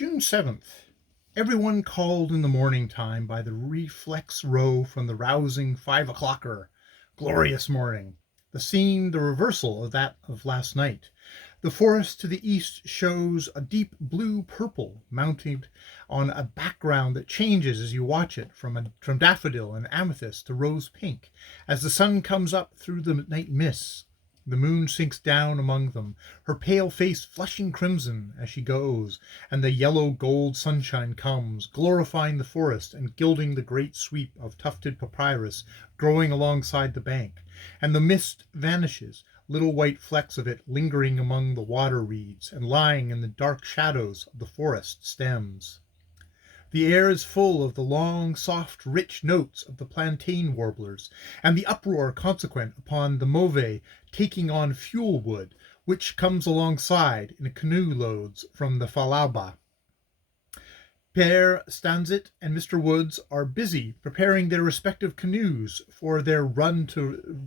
June 7th. Everyone called in the morning time by the reflex row from the rousing 5 o'clocker. Glorious morning. The scene the reversal of that of last night. The forest to the east shows a deep blue-purple mounted on a background that changes as you watch it from daffodil and amethyst to rose-pink as the sun comes up through the night mists. The moon sinks down among them, her pale face flushing crimson as she goes, and the yellow gold sunshine comes, glorifying the forest and gilding the great sweep of tufted papyrus growing alongside the bank, and the mist vanishes, little white flecks of it lingering among the water reeds and lying in the dark shadows of the forest stems. The air is full of the long, soft, rich notes of the plantain warblers, and the uproar consequent upon the mauve taking on fuel wood, which comes alongside in canoe loads from the Falaba. Père Stanzit and Mr. Woods are busy preparing their respective canoes for their run to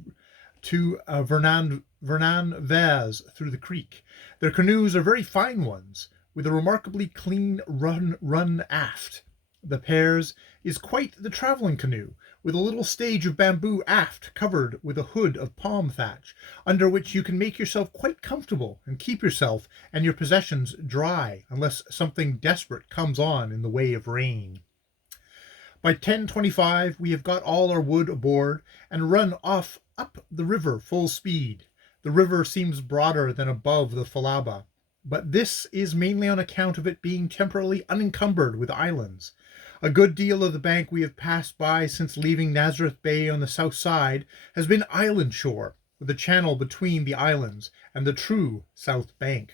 Vernan Vaz through the creek. Their canoes are very fine ones, with a remarkably clean run aft. The pair's is quite the travelling canoe, with a little stage of bamboo aft covered with a hood of palm thatch, under which you can make yourself quite comfortable and keep yourself and your possessions dry unless something desperate comes on in the way of rain. By 10:25 we have got all our wood aboard and run off up the river full speed. The river seems broader than above the Falaba, but this is mainly on account of it being temporarily unencumbered with islands. A good deal of the bank we have passed by since leaving Nazareth Bay on the south side has been island shore, with a channel between the islands and the true south bank.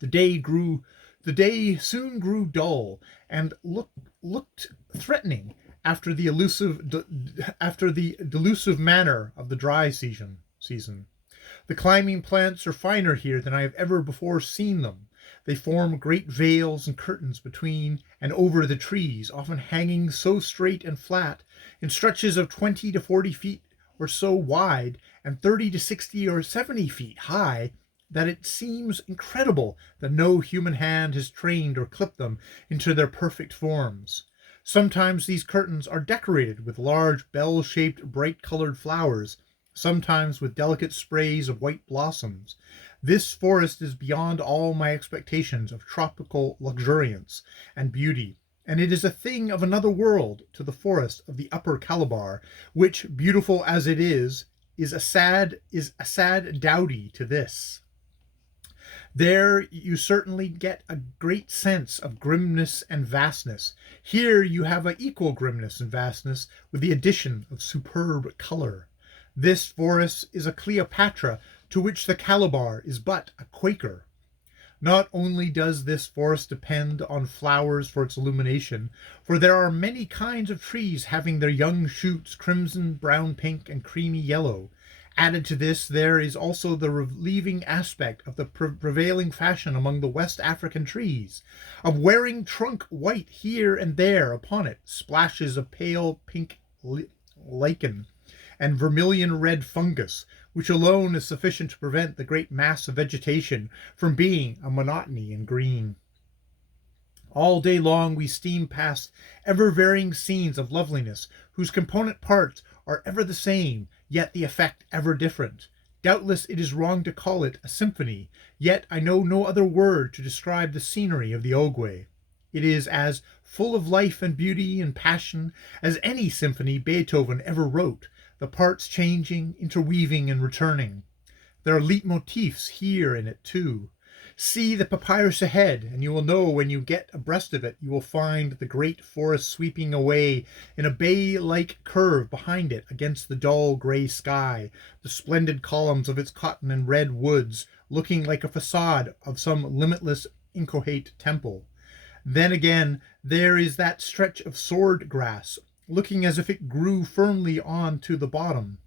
The day soon grew dull and looked threatening after the delusive manner of the dry season. The climbing plants are finer here than I have ever before seen them. They form great veils and curtains between and over the trees, often hanging so straight and flat, in stretches of 20 to 40 feet or so wide, and 30 to 60 or 70 feet high, that it seems incredible that no human hand has trained or clipped them into their perfect forms. Sometimes these curtains are decorated with large bell-shaped bright-colored flowers, sometimes with delicate sprays of white blossoms. This forest is beyond all my expectations of tropical luxuriance and beauty, and it is a thing of another world to the forest of the Upper Calabar, which, beautiful as it is a sad dowdy to this. There you certainly get a great sense of grimness and vastness. Here you have an equal grimness and vastness, with the addition of superb color. This forest is a Cleopatra to which the Calabar is but a Quaker. Not only does this forest depend on flowers for its illumination, for there are many kinds of trees having their young shoots crimson, brown, pink, and creamy yellow. Added to this, there is also the relieving aspect of the prevailing fashion among the West African trees, of wearing trunk white here and there upon it, splashes of pale pink lichen, and vermilion red fungus, which alone is sufficient to prevent the great mass of vegetation from being a monotony in green. All day long we steam past ever-varying scenes of loveliness, whose component parts are ever the same, yet the effect ever different. Doubtless it is wrong to call it a symphony, yet I know no other word to describe the scenery of the Ogowe. It is as full of life and beauty and passion as any symphony Beethoven ever wrote, the parts changing, interweaving, and returning. There are leitmotifs here in it, too. See the papyrus ahead, and you will know when you get abreast of it you will find the great forest sweeping away in a bay-like curve behind it against the dull grey sky, the splendid columns of its cotton and red woods looking like a facade of some limitless inchoate temple. Then again there is that stretch of sword grass, looking as if it grew firmly on to the bottom.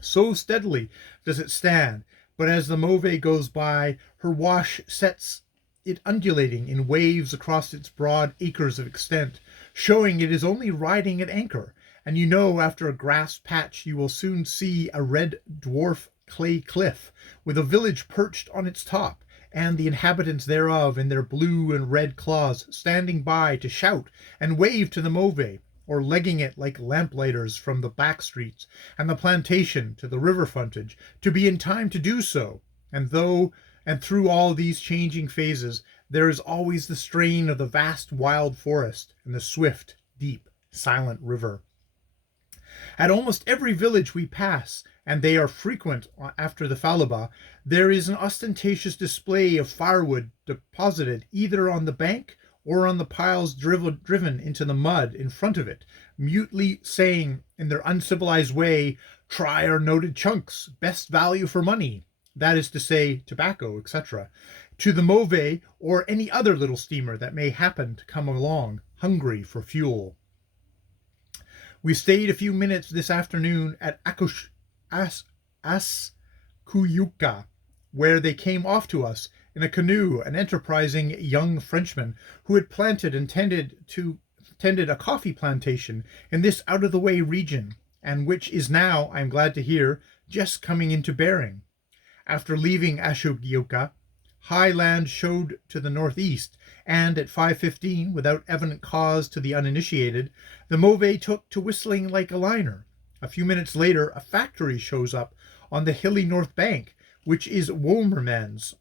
So steadily does it stand, but as the mauve goes by, her wash sets it undulating in waves across its broad acres of extent, showing it is only riding at anchor, and you know after a grass patch you will soon see a red dwarf clay cliff, with a village perched on its top, and the inhabitants thereof in their blue and red cloths, standing by to shout and wave to the Move, or legging it like lamplighters from the back streets and the plantation to the river frontage, to be in time to do so. And through all these changing phases, there is always the strain of the vast wild forest and the swift, deep, silent river. At almost every village we pass, and they are frequent after the Falaba, there is an ostentatious display of firewood deposited either on the bank or on the piles driven into the mud in front of it, mutely saying in their uncivilized way, "Try our noted chunks, best value for money," that is to say, tobacco, etc., to the Move or any other little steamer that may happen to come along, hungry for fuel. We stayed a few minutes this afternoon at Askuyuka, where they came off to us in a canoe an enterprising young Frenchman who had planted and tended a coffee plantation in this out-of-the-way region, and which is now, I am glad to hear, just coming into bearing. After leaving Ashogyoka, high land showed to the northeast, and at 5:15, without evident cause to the uninitiated, the Move took to whistling like a liner. A few minutes later, a factory shows up on the hilly north bank, which is Womerman's.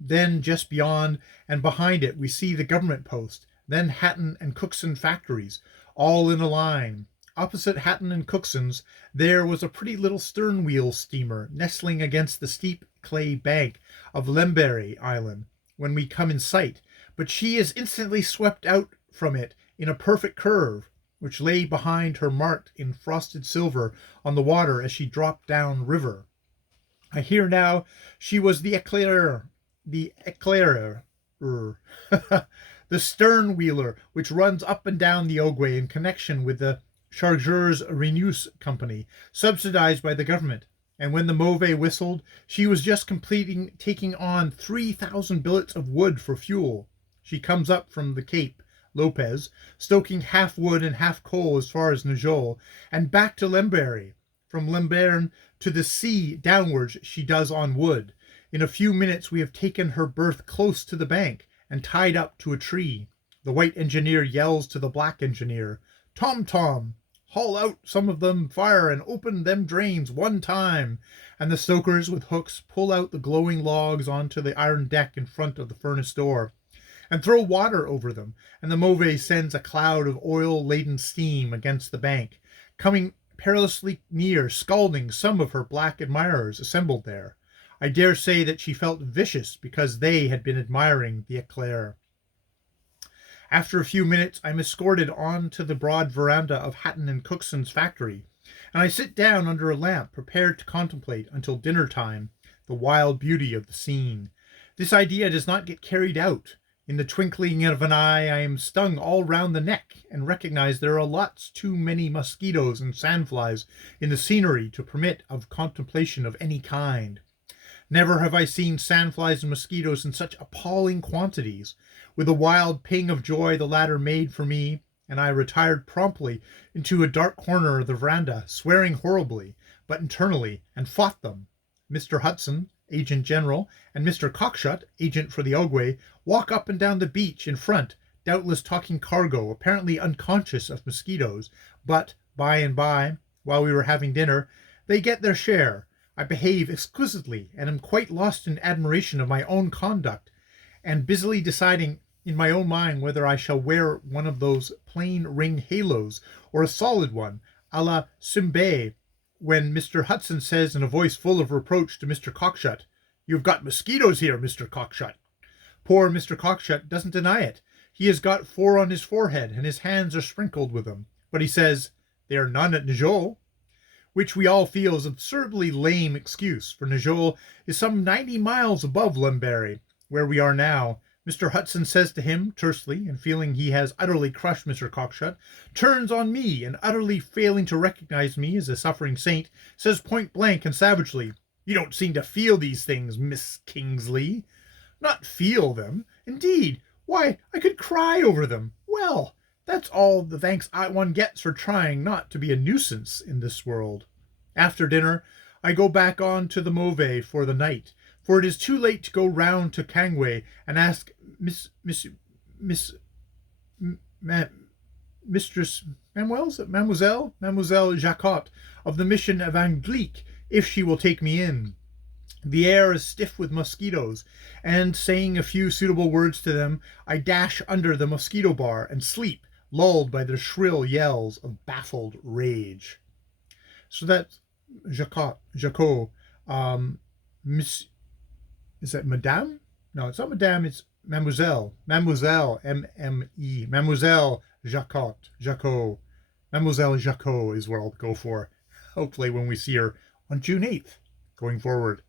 Then just beyond and behind it we see the government post, then Hatton and Cookson factories, all in a line. Opposite Hatton and Cookson's there was a pretty little stern-wheel steamer nestling against the steep clay bank of Lemberry Island when we come in sight, but she is instantly swept out from it in a perfect curve, which lay behind her marked in frosted silver on the water as she dropped down river. I hear now she was the éclairer, the stern-wheeler, which runs up and down the Ogwe in connection with the Chargeurs Renews Company, subsidized by the government, and when the Move whistled, she was just taking on 3,000 billets of wood for fuel. She comes up from the Cape Lopez, stoking half wood and half coal as far as Najol, and back to Lemberry. From Lembern to the sea downwards she does on wood. In a few minutes we have taken her berth close to the bank and tied up to a tree. The white engineer yells to the black engineer, "Tom, haul out some of them fire and open them drains one time," and the stokers with hooks pull out the glowing logs onto the iron deck in front of the furnace door and throw water over them, and the Move sends a cloud of oil-laden steam against the bank, coming perilously near, scalding some of her black admirers assembled there. I dare say that she felt vicious because they had been admiring the éclair. After a few minutes, I'm escorted on to the broad veranda of Hatton and Cookson's factory, and I sit down under a lamp, prepared to contemplate until dinner time the wild beauty of the scene. This idea does not get carried out. In the twinkling of an eye, I am stung all round the neck, and recognize there are lots too many mosquitoes and sandflies in the scenery to permit of contemplation of any kind. Never have I seen sandflies and mosquitoes in such appalling quantities. With a wild ping of joy the latter made for me, and I retired promptly into a dark corner of the veranda, swearing horribly, but internally, and fought them. Mr. Hudson, agent general, and Mr. Cockshut, agent for the Ogwe, walk up and down the beach in front, doubtless talking cargo, apparently unconscious of mosquitoes, but by and by, while we were having dinner, they get their share. I behave exquisitely, and am quite lost in admiration of my own conduct, and busily deciding in my own mind whether I shall wear one of those plain ring halos, or a solid one, a la Simbay, when Mr. Hudson says in a voice full of reproach to Mr. Cockshut, "You've got mosquitoes here, Mr. Cockshut." Poor Mr. Cockshut doesn't deny it. He has got 4 on his forehead, and his hands are sprinkled with them. But he says, "There are none at Najol," which we all feel is an absurdly lame excuse, for Najol is some 90 miles above Lemberry, where we are now. Mr. Hudson says to him, tersely, and feeling he has utterly crushed Mr. Cockshut, turns on me, and utterly failing to recognize me as a suffering saint, says point blank and savagely, "You don't seem to feel these things, Miss Kingsley." Not feel them, indeed. Why, I could cry over them. Well, that's all the thanks one gets for trying not to be a nuisance in this world. After dinner, I go back on to the Move for the night, for it is too late to go round to Kangway and ask Miss Mistress Mademoiselle Jacquot of the mission of Anglique if she will take me in. The air is stiff with mosquitoes, and saying a few suitable words to them, I dash under the mosquito bar and sleep, lulled by their shrill yells of baffled rage. So that's Jacot. Miss, is that Madame? No, it's not Madame. It's Mademoiselle. Mademoiselle. M-M-E. Mademoiselle Jacot. Mademoiselle Jacot is what I'll go for. Hopefully, when we see her on June 8th, going forward.